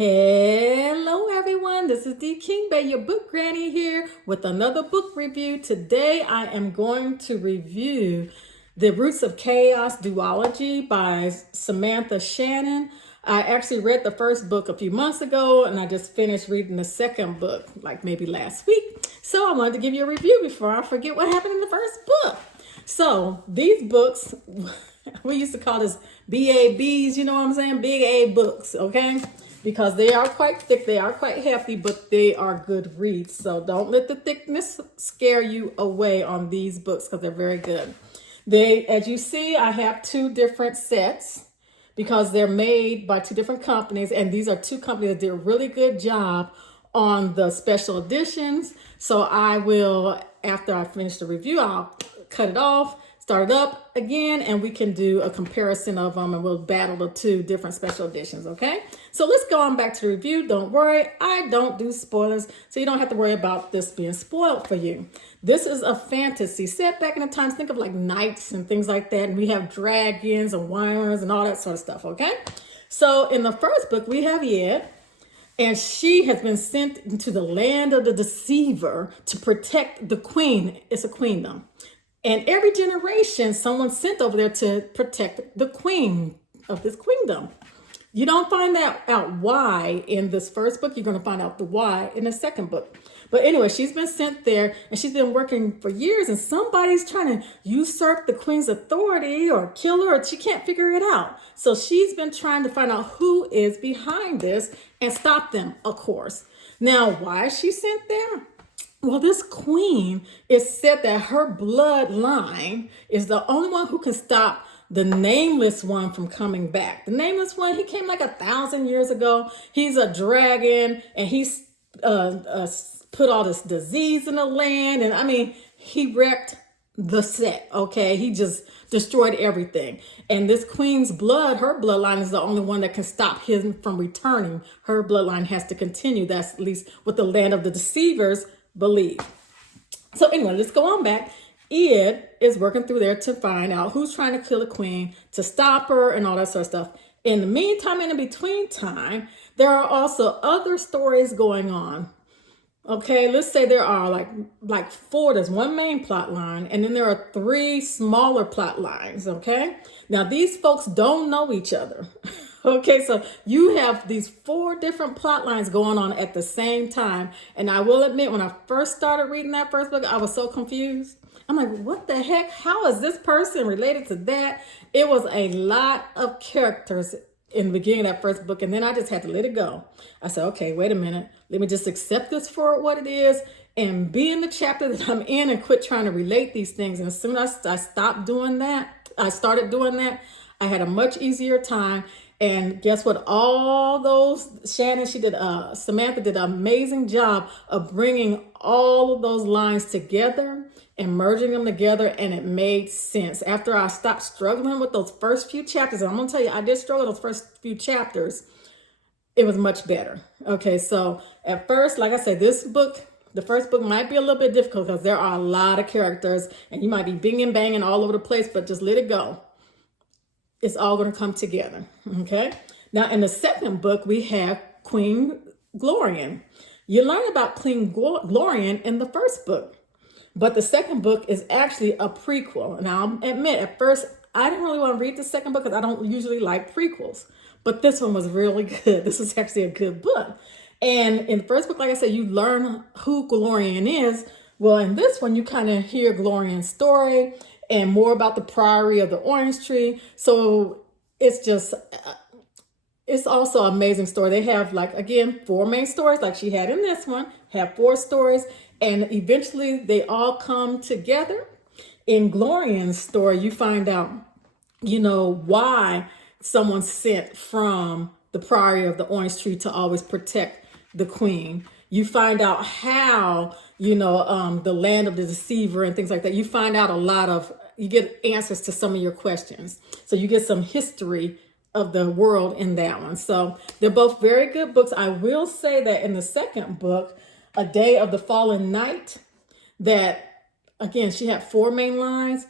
Hello everyone, this is D. King Bay, your book granny here with another book review. Today I am going to review The Roots of Chaos duology by Samantha Shannon. I actually read the first book a few months ago and I just finished reading the second book like maybe last week. So I wanted to give you a review before I forget what happened in the first book. So these books, we used to call this BABs, you know what I'm saying? Big A books, okay? Because they are quite thick, they are quite hefty, but they are good reads. So don't let the thickness scare you away on these books because they're very good. As you see, I have two different sets because they're made by two different companies. And these are two companies that did a really good job on the special editions. So I will, after I finish the review, I'll cut it off, start it up again, and we can do a comparison of them and we'll battle the two different special editions, okay? So let's go on back to the review. Don't worry, I don't do spoilers, so you don't have to worry about this being spoiled for you. This is a fantasy set back in the times. Think of like knights and things like that, and we have dragons and wands and all that sort of stuff, okay? So in the first book, we have Yed, and she has been sent into the land of the deceiver to protect the queen. It's a queendom. And every generation, someone's sent over there to protect the queen of this queendom. You don't find out why in this first book. You're going to find out the why in the second book. But anyway, she's been sent there and she's been working for years and somebody's trying to usurp the queen's authority or kill her. Or she can't figure it out. So she's been trying to find out who is behind this and stop them, of course. Now, why is she sent there? Well, this queen, is said that her bloodline is the only one who can stop the nameless one from coming back. The nameless one, he came like 1,000 years ago. He's a dragon and he's put all this disease in the land. And I mean, he wrecked the set, okay? He just destroyed everything. And this queen's blood, her bloodline is the only one that can stop him from returning. Her bloodline has to continue. That's at least what the land of the deceivers believe. So anyway, let's go on back. Ed is working through there to find out who's trying to kill the queen, to stop her and all that sort of stuff. In the meantime, in the between time, there are also other stories going on. Okay, let's say there are like four. There's one main plot line, and then there are three smaller plot lines. Okay, now these folks don't know each other. Okay, so you have these four different plot lines going on at the same time. And I will admit, when I first started reading that first book, I was so confused. I'm like, what the heck? How is this person related to that? It was a lot of characters in the beginning of that first book. And then I just had to let it go. I said, okay, wait a minute. Let me just accept this for what it is and be in the chapter that I'm in and quit trying to relate these things. And as soon as I stopped doing that, I started doing that, I had a much easier time. And guess what? All those, Samantha did an amazing job of bringing all of those lines together and merging them together, and it made sense. After I stopped struggling with those first few chapters, and I'm going to tell you, I did struggle those first few chapters, it was much better. Okay, so at first, like I said, the first book might be a little bit difficult because there are a lot of characters, and you might be binging, banging all over the place, but just let it go. It's all going to come together, okay? Now, in the second book, we have Queen Glorian. You learn about Queen Glorian in the first book, but the second book is actually a prequel. Now, I'll admit, at first, I didn't really want to read the second book because I don't usually like prequels, but this one was really good. This is actually a good book. And in the first book, like I said, you learn who Glorian is. Well, in this one, you kind of hear Glorian's story and more about the priory of the orange tree. So it's just, it's also an amazing story. They have, like, again, four main stories like she had in this one, have four stories, and eventually they all come together. In Glorian's story, you find out, you know, why someone's sent from the priory of the orange tree to always protect the queen. You find out how, you know, the land of the deceiver and things like that. You find out you get answers to some of your questions. So you get some history of the world in that one. So they're both very good books. I will say that in the second book, A Day of the Fallen Knight, that, again, she had four main lines.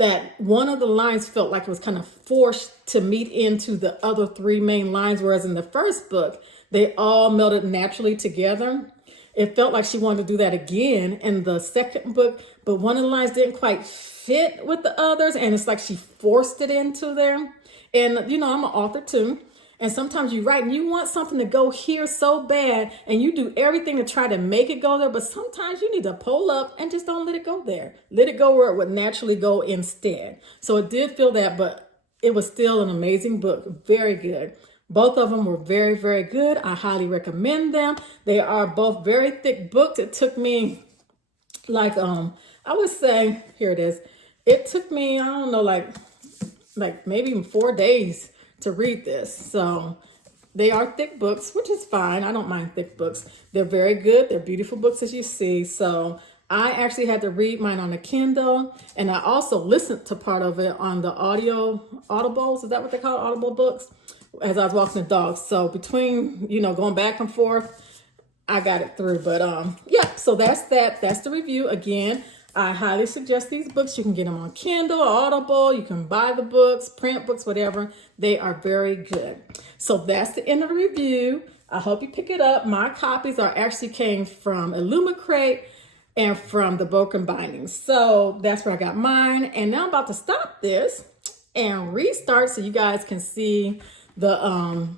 that one of the lines felt like it was kind of forced to meet into the other three main lines, whereas in the first book, they all melded naturally together. It felt like she wanted to do that again in the second book, but one of the lines didn't quite fit with the others, and it's like she forced it into there. And, you know, I'm an author too. And sometimes you write and you want something to go here so bad, and you do everything to try to make it go there, but sometimes you need to pull up and just don't let it go there. Let it go where it would naturally go instead. So it did feel that, but it was still an amazing book. Very good. Both of them were very, very good. I highly recommend them. They are both very thick books. It took me like, I would say, here it is. It took me, I don't know, like maybe even 4 days to read this. So they are thick books, which is fine. I don't mind thick books. They're very good. They're beautiful books, as you see. So I actually had to read mine on a Kindle, and I also listened to part of it on the audibles. Is that what they call it? Audible books, as I was walking the dogs. So between, you know, going back and forth, I got it through. But yeah, so that's that. That's the review. Again, I highly suggest these books. You can get them on Kindle, Audible. You can buy the books, print books, whatever. They are very good. So that's the end of the review. I hope you pick it up. My copies actually came from Illumicrate and from the Broken Bindings. So that's where I got mine. And now I'm about to stop this and restart so you guys can see the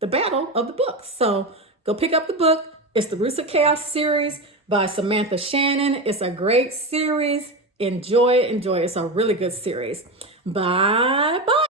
battle of the books. So go pick up the book. It's the Roots of Chaos series by Samantha Shannon. It's a great series. Enjoy it. Enjoy it. It's a really good series. Bye bye.